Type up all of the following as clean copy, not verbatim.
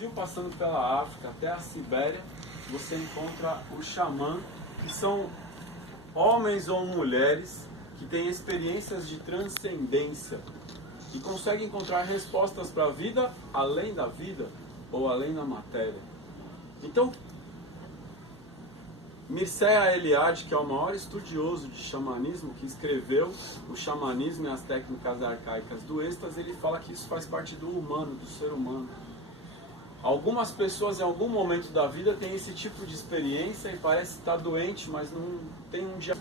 Brasil, passando pela África até a Sibéria, você encontra o xamã, que são homens ou mulheres que têm experiências de transcendência e conseguem encontrar respostas para a vida além da vida ou além da matéria. Então, Mircea Eliade, que é o maior estudioso de xamanismo, que escreveu o Xamanismo e as Técnicas Arcaicas do Êxtase, ele fala que isso faz parte do humano, do ser humano. Algumas pessoas em algum momento da vida têm esse tipo de experiência e parece estar doente, mas não tem um dia.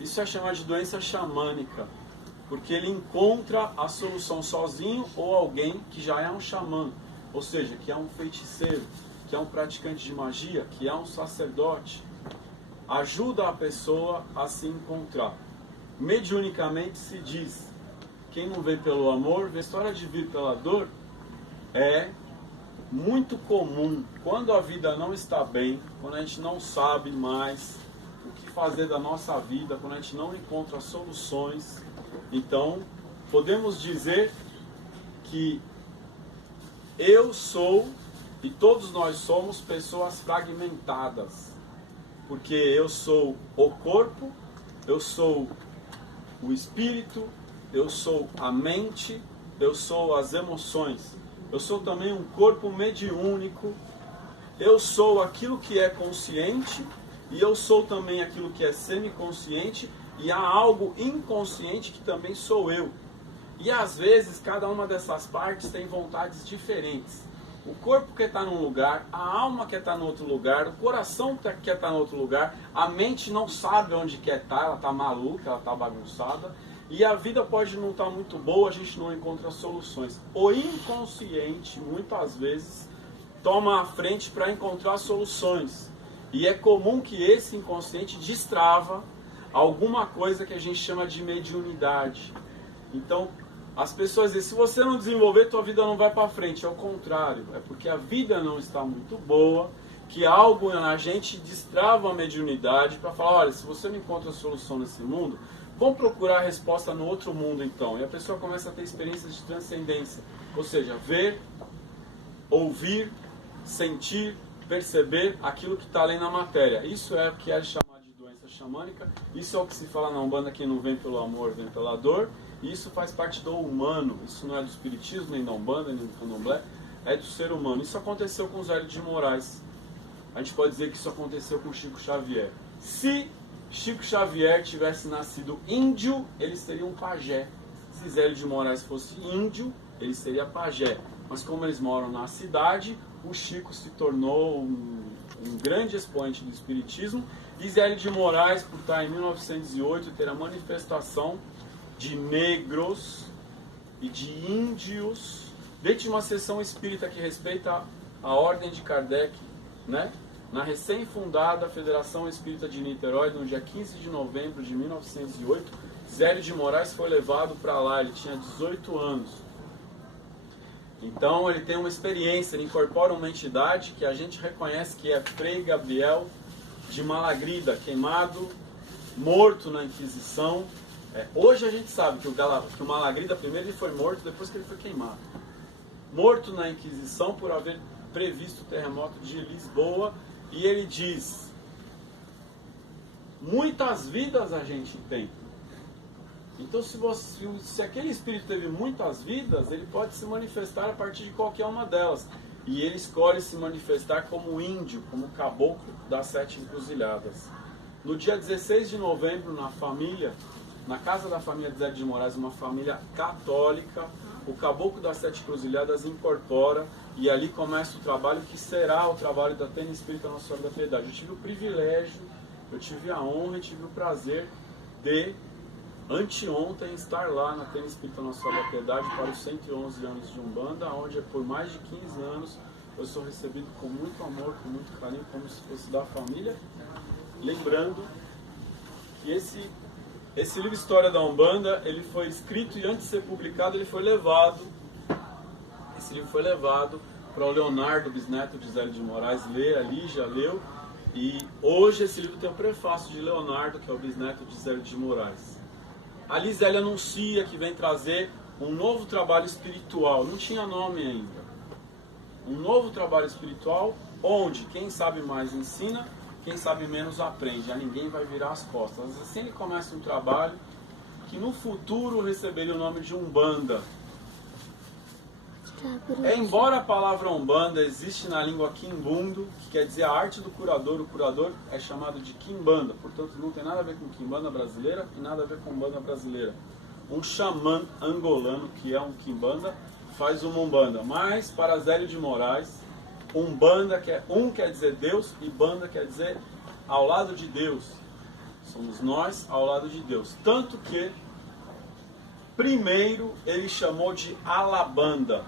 Isso é chamado de doença xamânica, porque ele encontra a solução sozinho ou alguém que já é um xamã, ou seja, que é um feiticeiro, que é um praticante de magia, que é um sacerdote. Ajuda a pessoa a se encontrar. Mediunicamente se diz, quem não vê pelo amor, vê. A história de vir pela dor é muito comum quando a vida não está bem, quando a gente não sabe mais o que fazer da nossa vida, quando a gente não encontra soluções. Então, podemos dizer que eu sou, e todos nós somos, pessoas fragmentadas. Porque eu sou o corpo, eu sou o espírito, eu sou a mente, eu sou as emoções. Eu sou também um corpo mediúnico, eu sou aquilo que é consciente e eu sou também aquilo que é semiconsciente e há algo inconsciente que também sou eu. E às vezes cada uma dessas partes tem vontades diferentes. O corpo quer estar num lugar, a alma quer estar no outro lugar, o coração quer estar no outro lugar, a mente não sabe onde quer estar, ela está maluca, ela está bagunçada. E a vida pode não estar muito boa, a gente não encontra soluções. O inconsciente, muitas vezes, toma a frente para encontrar soluções. E é comum que esse inconsciente destrava alguma coisa que a gente chama de mediunidade. Então, as pessoas dizem, se você não desenvolver, tua vida não vai para frente. É o contrário, é porque a vida não está muito boa, que algo na gente destrava a mediunidade para falar, olha, se você não encontra solução nesse mundo, vamos procurar a resposta no outro mundo então. E a pessoa começa a ter experiências de transcendência. Ou seja, ver, ouvir, sentir, perceber aquilo que está além na matéria. Isso é o que é chamado de doença xamânica. Isso é o que se fala na Umbanda, que não vem pelo amor, vem pela dor. E isso faz parte do humano. Isso não é do espiritismo, nem da Umbanda, nem do Candomblé. É do ser humano. Isso aconteceu com Zélio de Moraes. A gente pode dizer que isso aconteceu com Chico Xavier. Se Chico Xavier tivesse nascido índio, ele seria um pajé. Se Zélio de Moraes fosse índio, ele seria pajé. Mas como eles moram na cidade, o Chico se tornou um grande expoente do espiritismo. E Zélio de Moraes, por estar em 1908, ter a manifestação de negros e de índios dentro de uma seção espírita que respeita a ordem de Kardec, né? Na recém-fundada Federação Espírita de Niterói, no dia 15 de novembro de 1908, Zélio de Moraes foi levado para lá, ele tinha 18 anos. Então ele tem uma experiência, ele incorpora uma entidade que a gente reconhece que é Frei Gabriel de Malagrida, queimado, morto na Inquisição. Hoje a gente sabe que o Malagrida primeiro ele foi morto, depois que ele foi queimado. Morto na Inquisição por haver previsto o terremoto de Lisboa. E ele diz, muitas vidas a gente tem. Então se aquele espírito teve muitas vidas, ele pode se manifestar a partir de qualquer uma delas. E ele escolhe se manifestar como índio, como caboclo das 7 encruzilhadas. No dia 16 de novembro, na casa da família de Zélio de Moraes, uma família católica, o caboclo das 7 encruzilhadas incorpora e ali começa o trabalho que será o trabalho da Tenda Espírita Nossa Senhora da Piedade. Eu tive o privilégio, eu tive a honra e tive o prazer de, anteontem, estar lá na Tenda Espírita Nossa Senhora da Piedade para os 111 anos de Umbanda, onde por mais de 15 anos eu sou recebido com muito amor, com muito carinho, como se fosse da família. Lembrando que esse livro História da Umbanda, ele foi escrito e antes de ser publicado, esse livro foi levado para o Leonardo, bisneto de Zélio de Moraes, ler ali, já leu. E hoje esse livro tem o prefácio de Leonardo, que é o bisneto de Zélio de Moraes. Ali Zélio anuncia que vem trazer um novo trabalho espiritual, não tinha nome ainda. Um novo trabalho espiritual, onde quem sabe mais ensina, quem sabe menos aprende. A ninguém vai virar as costas. Assim ele começa um trabalho que no futuro receberia o nome de Umbanda. Embora a palavra Umbanda existe na língua Quimbundo, que quer dizer a arte do curador, o curador é chamado de Quimbanda, portanto não tem nada a ver com Quimbanda brasileira e nada a ver com Umbanda brasileira. Um xamã angolano, que é um Quimbanda, faz uma Umbanda, mas para Zélio de Moraes, Umbanda quer dizer Deus e Banda quer dizer ao lado de Deus. Somos nós ao lado de Deus. Tanto que primeiro ele chamou de Alabanda.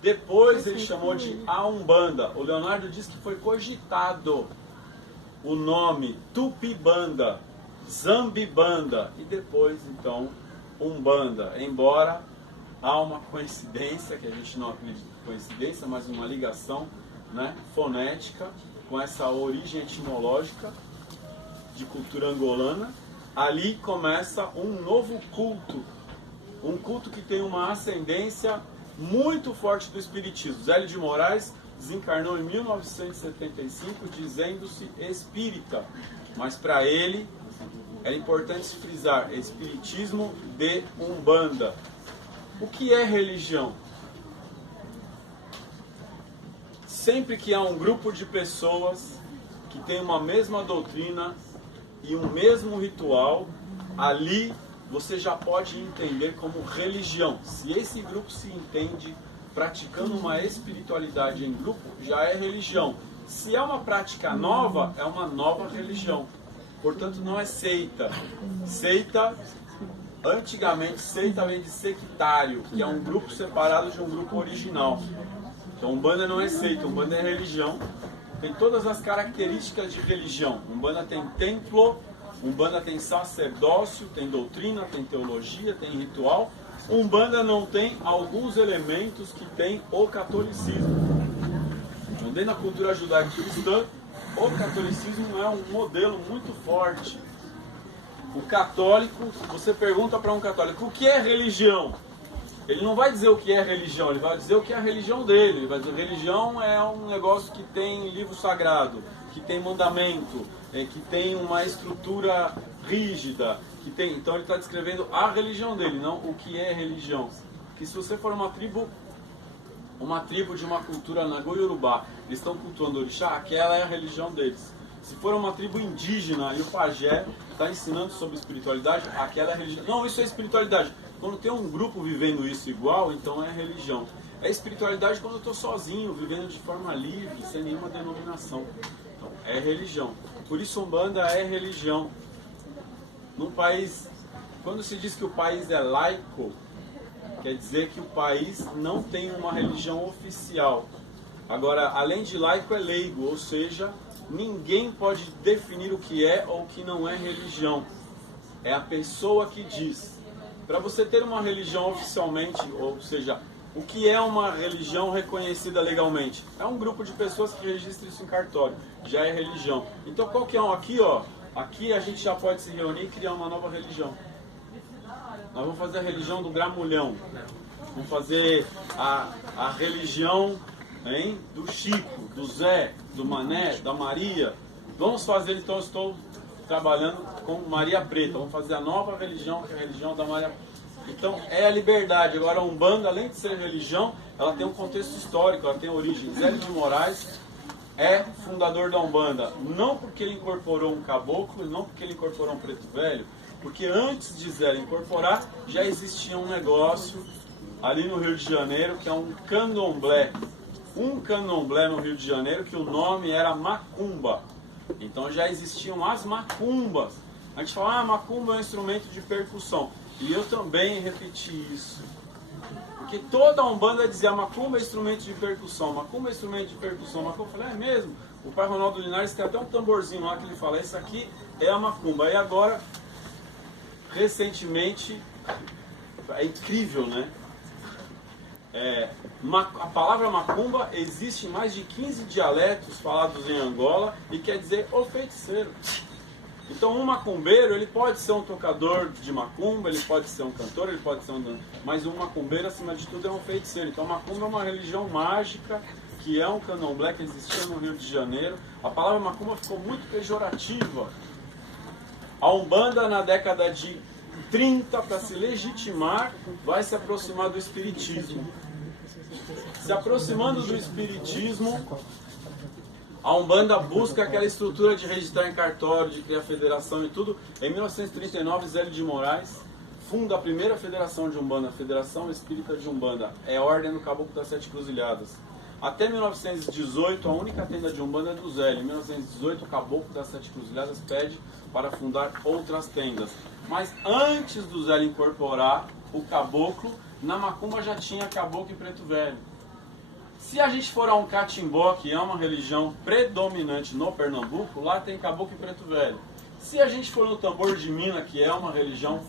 Depois ele chamou de A Umbanda. O Leonardo diz que foi cogitado o nome Tupibanda, Zambibanda e depois então Umbanda. Embora há uma coincidência, que a gente não acredita em coincidência, mas uma ligação, né, fonética com essa origem etimológica de cultura angolana. Ali começa um novo culto. Um culto que tem uma ascendência muito forte do espiritismo. Zélio de Moraes desencarnou em 1975 dizendo-se espírita, mas para ele era importante frisar espiritismo de Umbanda. O que é religião? Sempre que há um grupo de pessoas que tem uma mesma doutrina e um mesmo ritual, ali você já pode entender como religião. Se esse grupo se entende praticando uma espiritualidade em grupo, já é religião. Se é uma prática nova, é uma nova religião. Portanto, não é seita. Seita, antigamente, seita vem de sectário, que é um grupo separado de um grupo original. Então, Umbanda não é seita, Umbanda é religião. Tem todas as características de religião. Umbanda tem templo, Umbanda tem sacerdócio, tem doutrina, tem teologia, tem ritual. Umbanda não tem alguns elementos que tem o catolicismo. Então, dentro da cultura judaico-cristã, o catolicismo é um modelo muito forte. O católico, você pergunta para um católico, o que é religião? Ele não vai dizer o que é religião, ele vai dizer o que é a religião dele. Ele vai dizer, religião é um negócio que tem livro sagrado, que tem mandamento, que tem uma estrutura rígida, que tem... Então ele está descrevendo a religião dele, não o que é religião. Porque se você for uma tribo de uma cultura Nagô-Yorubá, eles estão cultuando orixá, aquela é a religião deles. Se for uma tribo indígena e o pajé está ensinando sobre espiritualidade, aquela é a religião. Não, isso é espiritualidade. Quando tem um grupo vivendo isso igual, então é religião. É espiritualidade quando eu estou sozinho, vivendo de forma livre, sem nenhuma denominação. Então, é religião. Por isso, Umbanda é religião. Num país, quando se diz que o país é laico, quer dizer que o país não tem uma religião oficial. Agora, além de laico, é leigo, ou seja, ninguém pode definir o que é ou o que não é religião. É a pessoa que diz. Para você ter uma religião oficialmente, ou seja, o que é uma religião reconhecida legalmente? É um grupo de pessoas que registram isso em cartório, já é religião. Então qualquer um aqui, ó, aqui a gente já pode se reunir e criar uma nova religião. Nós vamos fazer a religião do Gramulhão, vamos fazer a religião, hein, do Chico, do Zé, do Mané, da Maria. Vamos fazer, então eu estou trabalhando com Maria Preta, vamos fazer a nova religião, que é a religião da Maria Preta. Então é a liberdade. Agora a Umbanda, além de ser religião, ela tem um contexto histórico, ela tem origem. Zélio de Moraes é fundador da Umbanda, não porque ele incorporou um caboclo, não porque ele incorporou um preto velho, porque antes de Zélio incorporar, já existia um negócio ali no Rio de Janeiro, que é um candomblé. Um candomblé no Rio de Janeiro, que o nome era macumba. Então já existiam as macumbas. A gente fala, macumba é um instrumento de percussão. E eu também repeti isso. Porque toda a Umbanda dizia, macumba é instrumento de percussão, macumba é instrumento de percussão. Macumba, eu falei, é mesmo? O pai Ronaldo Linares tem até um tamborzinho lá que ele fala, esse aqui é a macumba. E agora, recentemente, é incrível, né? A palavra macumba existe em mais de 15 dialetos falados em Angola e quer dizer o feiticeiro. Então um macumbeiro, ele pode ser um tocador de macumba, ele pode ser um cantor, ele pode ser mas um macumbeiro, acima de tudo, é um feiticeiro. Então macumba é uma religião mágica, que é um candomblé que existia no Rio de Janeiro. A palavra macumba ficou muito pejorativa. A Umbanda, na década de 30, para se legitimar, vai se aproximar do espiritismo. Se aproximando do espiritismo, a Umbanda busca aquela estrutura de registrar em cartório, de criar federação e tudo. Em 1939, Zélio de Moraes funda a primeira federação de Umbanda, a Federação Espírita de Umbanda. É a Ordem do Caboclo das Sete Cruzilhadas. Até 1918, a única tenda de Umbanda é do Zélio. Em 1918, o Caboclo das Sete Cruzilhadas pede para fundar outras tendas. Mas antes do Zélio incorporar o caboclo, na macumba já tinha caboclo e preto velho. Se a gente for a um catimbó, que é uma religião predominante no Pernambuco, lá tem caboclo e preto velho. Se a gente for no tambor de Mina, que é uma religião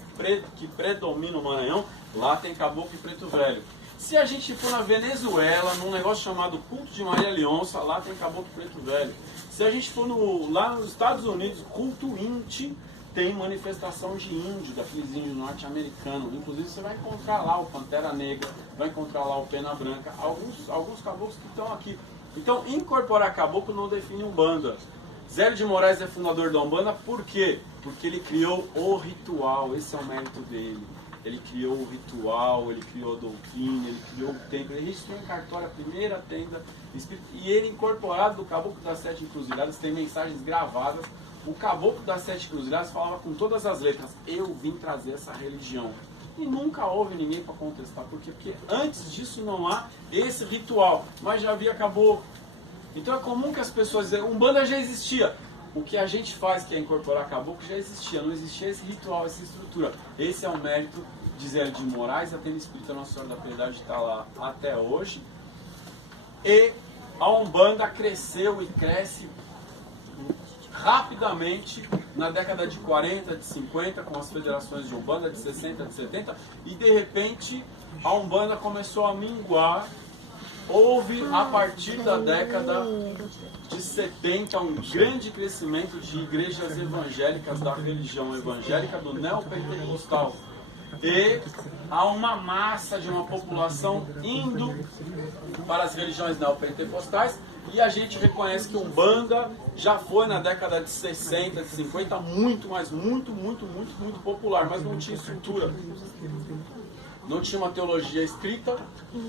que predomina o Maranhão, lá tem caboclo e preto velho. Se a gente for na Venezuela, num negócio chamado Culto de Maria Leonça, lá tem caboclo e preto velho. Se a gente for lá nos Estados Unidos, Culto Inti, tem manifestação de índio, daqueles índios norte-americanos. Inclusive você vai encontrar lá o Pantera Negra, vai encontrar lá o Pena Branca, alguns caboclos que estão aqui. Então, incorporar caboclo não define Umbanda. Zélio de Moraes é fundador da Umbanda, por quê? Porque ele criou o ritual, esse é o mérito dele. Ele criou o ritual, ele criou a doutrina, ele criou o templo, ele registrou em cartório a primeira tenda espírita, e ele incorporado do Caboclo das Sete Encruzilhadas, tem mensagens gravadas. O Caboclo das Sete Cruzilhadas falava com todas as letras: eu vim trazer essa religião. E nunca houve ninguém para contestar. Por quê? Porque antes disso não há esse ritual. Mas já havia caboclo. Então é comum que as pessoas dizem: Umbanda já existia. O que a gente faz, que é incorporar caboclo, já existia. Não existia esse ritual, essa estrutura. Esse é o mérito de Zélio de Moraes. A tenda espírita Nossa Senhora da Piedade está lá até hoje. E a Umbanda cresceu e cresce rapidamente na década de 40, de 50, com as federações de Umbanda, de 60, de 70, e de repente a Umbanda começou a minguar. Houve, a partir da década de 70, um grande crescimento de igrejas evangélicas, da religião evangélica, do neopentecostal. E há uma massa de uma população indo para as religiões neopentecostais, e a gente reconhece que Umbanda já foi na década de 60, de 50, muito popular, mas não tinha estrutura. Não tinha uma teologia escrita,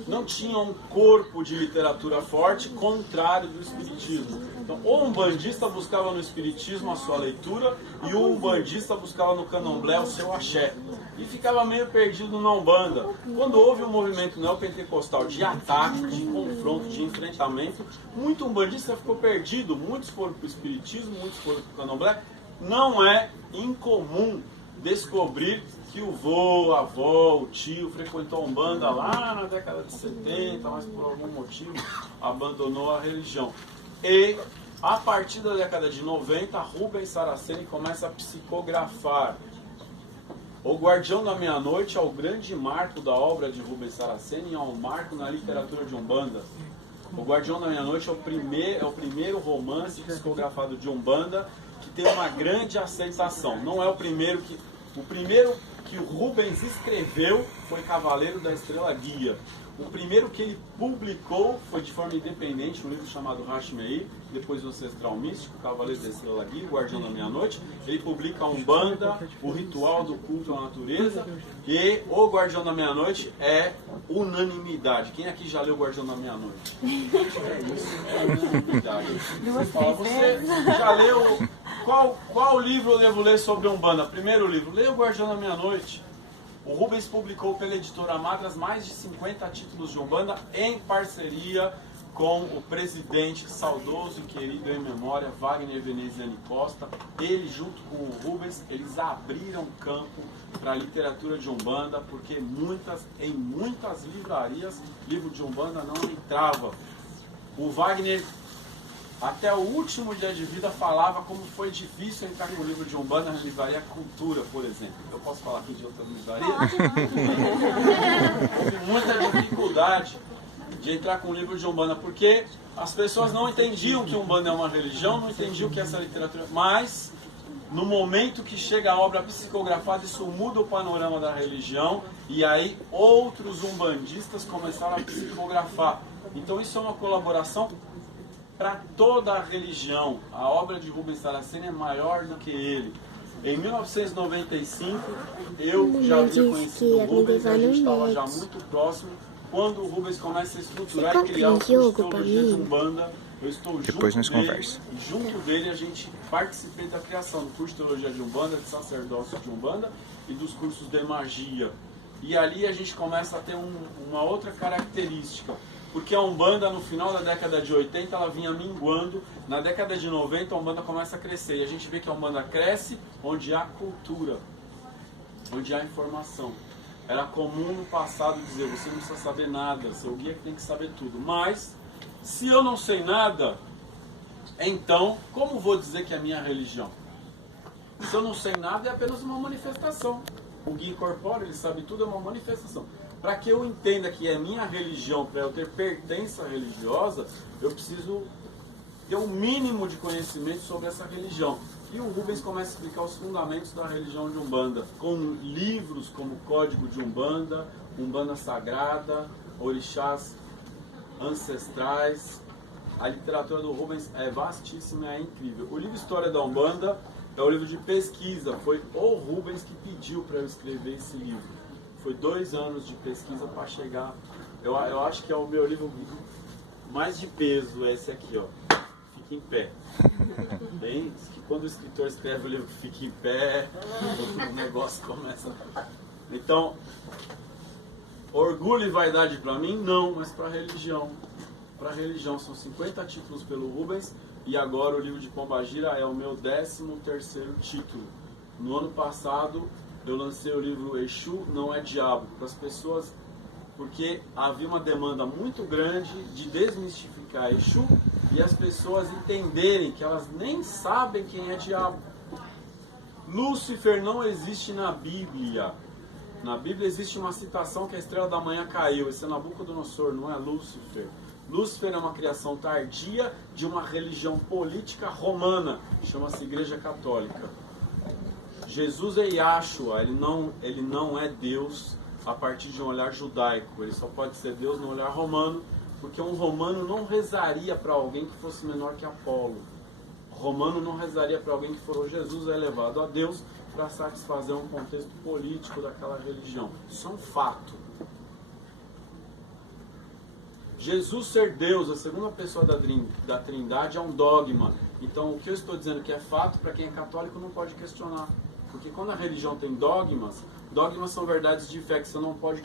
não tinha um corpo de literatura forte, contrário do espiritismo. Então, o umbandista buscava no espiritismo a sua leitura e o umbandista buscava no candomblé o seu axé. E ficava meio perdido na Umbanda. Quando houve um movimento neopentecostal de ataque, de confronto, de enfrentamento, muito umbandista ficou perdido. Muitos foram para o espiritismo, muitos foram para o candomblé. Não é incomum descobrir que o vô, a avó, o tio frequentou a Umbanda lá na década de 70, mas por algum motivo abandonou a religião. E a partir da década de 90, Rubens Saraceni começa a psicografar. O Guardião da Meia-Noite é o grande marco da obra de Rubens Saraceni, é um marco na literatura de Umbanda. O Guardião da Meia-Noite é o primeiro romance psicografado de Umbanda que tem uma grande aceitação. Não é o primeiro que... O primeiro que o Rubens escreveu foi Cavaleiro da Estrela Guia. O primeiro que ele publicou foi de forma independente, um livro chamado Hashmeir, depois o Ancestral Místico, Cavaleiro da Estrela Guia, o Guardião da Meia-Noite. Ele publica a Umbanda, o Ritual do Culto à Natureza, e o Guardião da Meia-Noite é unanimidade. Quem aqui já leu o Guardião da Meia-Noite? É isso, é unanimidade. Você já leu... Qual livro eu devo ler sobre Umbanda? Primeiro livro, leia o Guardião da Meia-Noite. O Rubens publicou pela editora Madras mais de 50 títulos de Umbanda em parceria com o presidente saudoso e querido em memória, Wagner Veneziani Costa. Ele, junto com o Rubens, eles abriram campo para a literatura de Umbanda, porque em muitas livrarias, livro de Umbanda não entrava. O Wagner, até o último dia de vida, falava como foi difícil entrar com o livro de Umbanda na livraria Cultura, por exemplo. Eu posso falar aqui de outra livraria? Houve muita dificuldade de entrar com o livro de Umbanda, porque as pessoas não entendiam que Umbanda é uma religião, não entendiam que essa literatura... Mas No momento que chega a obra psicografada, isso muda o panorama da religião, e aí outros umbandistas começaram a psicografar. Então isso é uma colaboração para toda a religião. A obra de Rubens Saraceni é maior do que ele. Em 1995, eu já havia conhecido o Rubens, a gente estava já muito próximo. Quando o Rubens começa a estruturar e criar o curso de teologia de Umbanda, eu estou junto dele a gente participei da criação do curso de teologia de Umbanda, de sacerdócio de Umbanda e dos cursos de magia. E ali a gente começa a ter uma outra característica, porque a Umbanda no final da década de 80 ela vinha minguando, na década de 90 a Umbanda começa a crescer, e a gente vê que a Umbanda cresce onde há cultura, onde há informação. Era comum no passado dizer, você não precisa saber nada, seu guia tem que saber tudo, mas se eu não sei nada, então como vou dizer que é a minha religião? Se eu não sei nada é apenas uma manifestação. O guia incorpora, ele sabe tudo, é uma manifestação. Para que eu entenda que é minha religião, para eu ter pertença religiosa, eu preciso ter um mínimo de conhecimento sobre essa religião. E o Rubens começa a explicar os fundamentos da religião de Umbanda, com livros como Código de Umbanda, Umbanda Sagrada, Orixás Ancestrais. A literatura do Rubens é vastíssima, é incrível. O livro História da Umbanda é um livro de pesquisa, foi o Rubens que pediu para eu escrever esse livro. Foi 2 anos de pesquisa para chegar. Eu acho que é o meu livro mais de peso, esse aqui, ó. Fica em pé. Bem, que quando o escritor escreve o livro Fica em Pé, o negócio começa. Então, orgulho e vaidade para mim? Não, mas para a religião. Para a religião, são 50 títulos pelo Rubens, e agora o livro de Pombagira é o meu 13º título. No ano passado, eu lancei o livro Exu Não é Diabo, para as pessoas, porque havia uma demanda muito grande de desmistificar Exu e as pessoas entenderem que elas nem sabem quem é diabo. Lúcifer não existe na Bíblia. Na Bíblia existe uma citação que a estrela da manhã caiu. Esse é Nabucodonosor, não é Lúcifer. Lúcifer é uma criação tardia de uma religião política romana, chama-se Igreja Católica. Jesus é Yahshua, ele não é Deus a partir de um olhar judaico, ele só pode ser Deus no olhar romano, porque um romano não rezaria para alguém que fosse menor que Apolo. O romano não rezaria para alguém que for Jesus é elevado a Deus para satisfazer um contexto político daquela religião. Isso é um fato. Jesus ser Deus, a segunda pessoa da Trindade, é um dogma. Então, o que eu estou dizendo que é fato, para quem é católico não pode questionar. Porque quando a religião tem dogmas, dogmas são verdades de fé que você não pode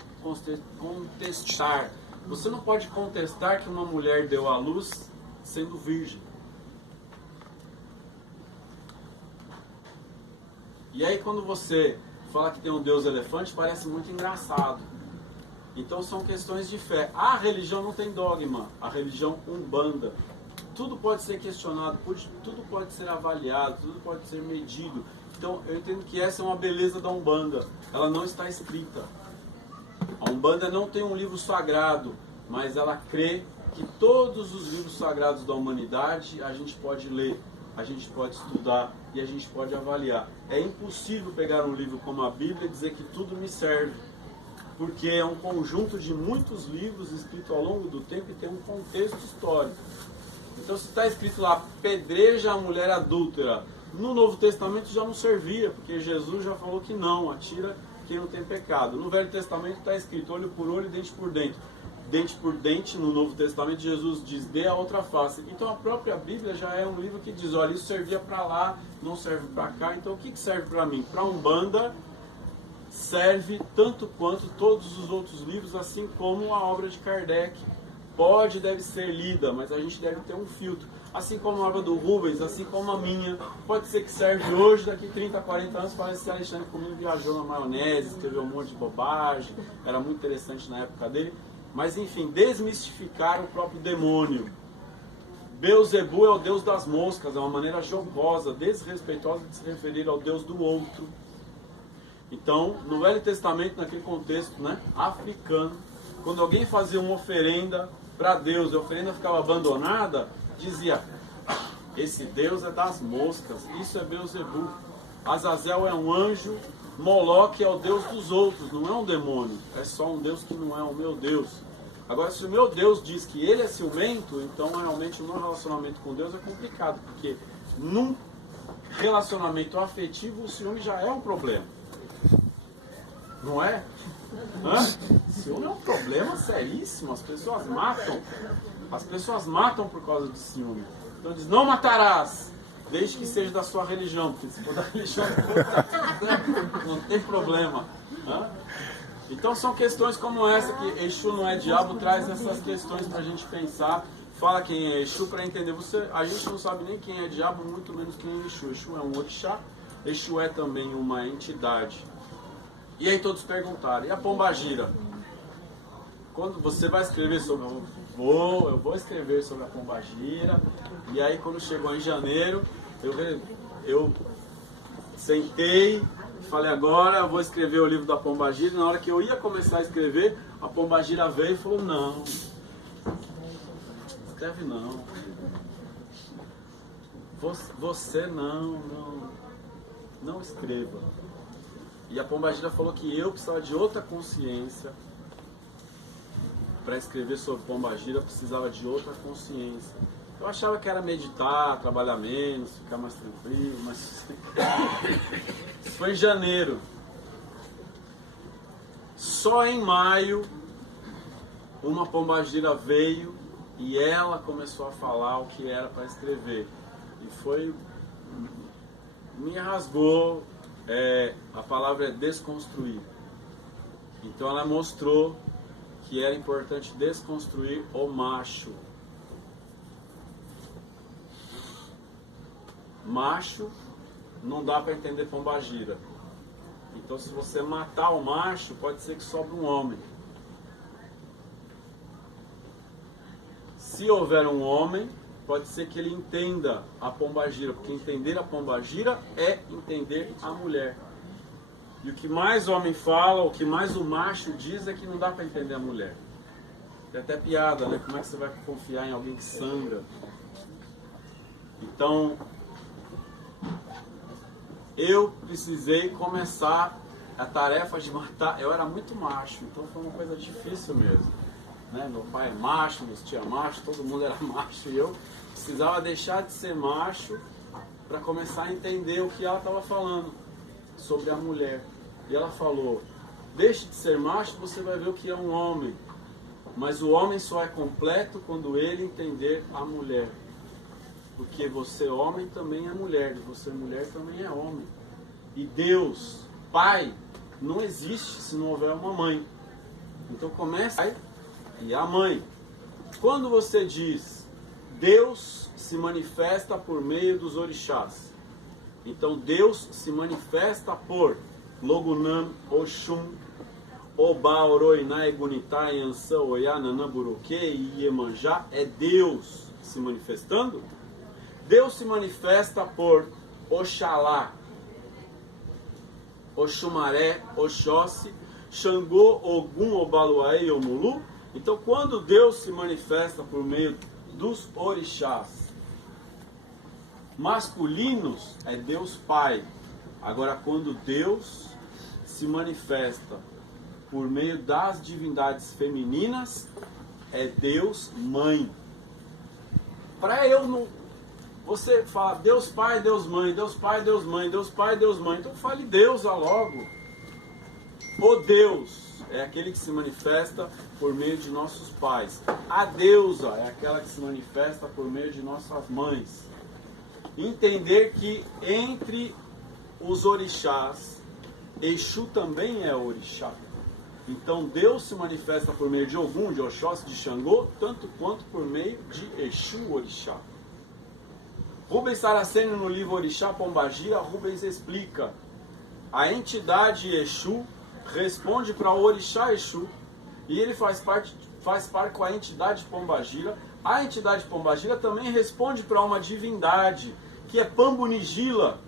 contestar. Você não pode contestar que uma mulher deu à luz sendo virgem. E aí quando você fala que tem um Deus elefante, parece muito engraçado. Então são questões de fé. A religião não tem dogma, a religião Umbanda. Tudo pode ser questionado, tudo pode ser avaliado, tudo pode ser medido. Então eu entendo que essa é uma beleza da Umbanda. Ela não está escrita. A Umbanda não tem um livro sagrado, mas ela crê que todos os livros sagrados da humanidade a gente pode ler, a gente pode estudar e a gente pode avaliar. É impossível pegar um livro como a Bíblia e dizer que tudo me serve, porque é um conjunto de muitos livros escritos ao longo do tempo e tem um contexto histórico. Então se está escrito lá, pedreja a mulher adúltera, no Novo Testamento já não servia, porque Jesus já falou que não, atira quem não tem pecado. No Velho Testamento está escrito olho por olho e dente por dente. Dente por dente, no Novo Testamento, Jesus diz, dê a outra face. Então a própria Bíblia já é um livro que diz, olha, isso servia para lá, não serve para cá. Então o que serve para mim? Para Umbanda serve tanto quanto todos os outros livros, assim como a obra de Kardec. Pode, deve ser lida, mas a gente deve ter um filtro. Assim como a obra do Rubens, assim como a minha. Pode ser que serve hoje, daqui 30, 40 anos, parece que Alexandre comigo viajou na maionese, escreveu um monte de bobagem, era muito interessante na época dele. Mas enfim, desmistificar o próprio demônio. Beelzebu é o deus das moscas, é uma maneira jocosa, desrespeitosa de se referir ao deus do outro. Então, no Velho Testamento, naquele contexto, né, africano, quando alguém fazia uma oferenda para Deus e a oferenda ficava abandonada, dizia, esse Deus é das moscas, isso é Beelzebu. Azazel é um anjo, Moloque é o Deus dos outros, não é um demônio. É só um Deus que não é o meu Deus. Agora, se o meu Deus diz que ele é ciumento, então realmente o meu relacionamento com Deus é complicado, porque num relacionamento afetivo o ciúme já é um problema. Não é? Ciúme é um problema seríssimo, as pessoas matam. As pessoas matam por causa de ciúme. Então diz, não matarás, desde que seja da sua religião, porque se for da religião não tem problema. Então são questões como essa, que Exu não é diabo, traz essas questões para a gente pensar. Fala quem é Exu para entender. A gente não sabe nem quem é diabo, muito menos quem é Exu. Exu é um orixá, Exu é também uma entidade. E aí todos perguntaram, e a Pombagira? Quando você vai escrever sobre... Eu vou escrever sobre a Pombagira. E aí quando chegou em janeiro, eu sentei, falei, agora eu vou escrever o livro da Pombagira. Na hora que eu ia começar a escrever, a Pombagira veio e falou, não, escreve não. Você não escreva. E a Pombagira falou que eu precisava de outra consciência. Para escrever sobre Pombagira, precisava de outra consciência. Eu achava que era meditar, trabalhar menos, ficar mais tranquilo, mas isso foi em janeiro. Só em maio, uma Pombagira veio e ela começou a falar o que era para escrever. E me rasgou, a palavra é desconstruir. Então ela mostrou que era importante desconstruir o macho. Macho não dá para entender Pombagira. Então se você matar o macho, pode ser que sobre um homem. Se houver um homem, pode ser que ele entenda a Pombagira, porque entender a Pombagira é entender a mulher. E o que mais o homem fala, o que mais o macho diz é que não dá para entender a mulher. Tem até piada, né? Como é que você vai confiar em alguém que sangra? Então, eu precisei começar a tarefa de matar. Eu era muito macho, então foi uma coisa difícil mesmo. Né? Meu pai é macho, meus tios é macho, todo mundo era macho. E eu precisava deixar de ser macho para começar a entender o que ela estava falando sobre a mulher. E ela falou, deixe de ser macho, você vai ver o que é um homem. Mas o homem só é completo quando ele entender a mulher. Porque você homem também é mulher, você mulher também é homem. E Deus, Pai, não existe se não houver uma mãe. Então começa a Pai e a mãe. Quando você diz Deus se manifesta por meio dos orixás. Então Deus se manifesta por Logunam, Oxum, Oba, Oroiná, Egunitá, Yansã, Oiá, Nanamburuque e Iemanjá. É Deus se manifestando? Deus se manifesta por Oxalá, Oxumaré, Oxóssi, Xangô, Ogum, Obaluaê e Omulu. Então, quando Deus se manifesta por meio dos orixás masculinos, é Deus Pai. Agora, quando Deus se manifesta por meio das divindades femininas, é Deus Mãe. Para eu não... Você fala Deus Pai, Deus Mãe, Deus Pai, Deus Mãe, Deus Pai, Deus Mãe. Então fale Deus logo. O Deus é aquele que se manifesta por meio de nossos pais. A deusa é aquela que se manifesta por meio de nossas mães. Entender que entre os orixás, Exu também é orixá. Então Deus se manifesta por meio de Ogum, de Oxóssi, de Xangô, tanto quanto por meio de Exu orixá. Rubens Saraceno, no livro Orixá Pombagira, Rubens explica: a entidade Exu responde para o orixá Exu e ele faz par com a entidade Pombagira. A entidade Pombagira também responde para uma divindade que é Pambunigila,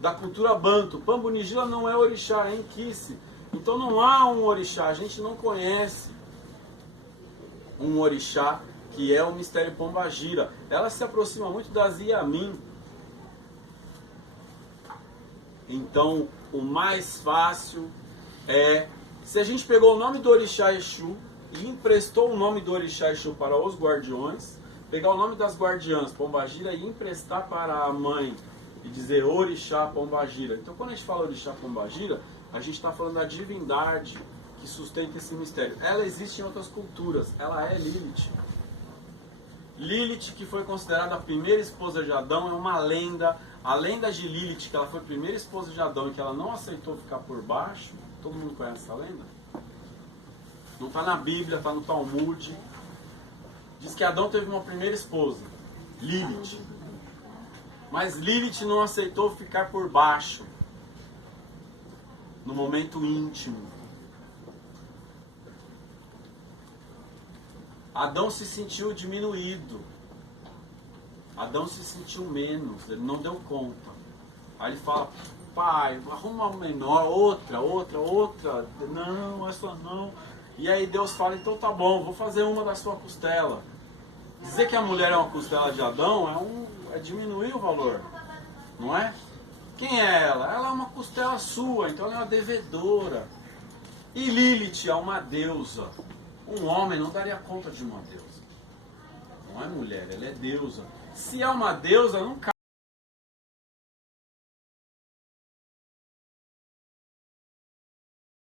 da cultura Banto. Pambunigila não é orixá, é Enkice. Então não há um orixá, a gente não conhece um orixá que é o mistério Pombagira. Ela se aproxima muito das Yamin. Então, o mais fácil é, se a gente pegou o nome do Orixá Exu e emprestou o nome do Orixá Exu para os guardiões, pegar o nome das guardiãs, Pombagira, e emprestar para a mãe e dizer Orixá Pombagira. Então, quando a gente fala Orixá Pombagira, a gente está falando da divindade que sustenta esse mistério. Ela existe em outras culturas, ela é Lilith. Lilith, que foi considerada a primeira esposa de Adão, é uma lenda. A lenda de Lilith, que ela foi a primeira esposa de Adão e que ela não aceitou ficar por baixo, todo mundo conhece essa lenda? Não está na Bíblia, está no Talmud. Diz que Adão teve uma primeira esposa, Lilith. Mas Lilith não aceitou ficar por baixo, no momento íntimo. Adão se sentiu diminuído. Adão se sentiu menos, ele não deu conta. Aí ele fala, pai, arruma uma menor, outra. Não, essa não. E aí Deus fala, então tá bom, vou fazer uma da sua costela. Dizer que a mulher é uma costela de Adão é diminuir o valor, não é? Quem é ela? Ela é uma costela sua, então ela é uma devedora. E Lilith é uma deusa. Um homem não daria conta de uma deusa. Não é mulher, ela é deusa. Se é uma deusa, não cabe.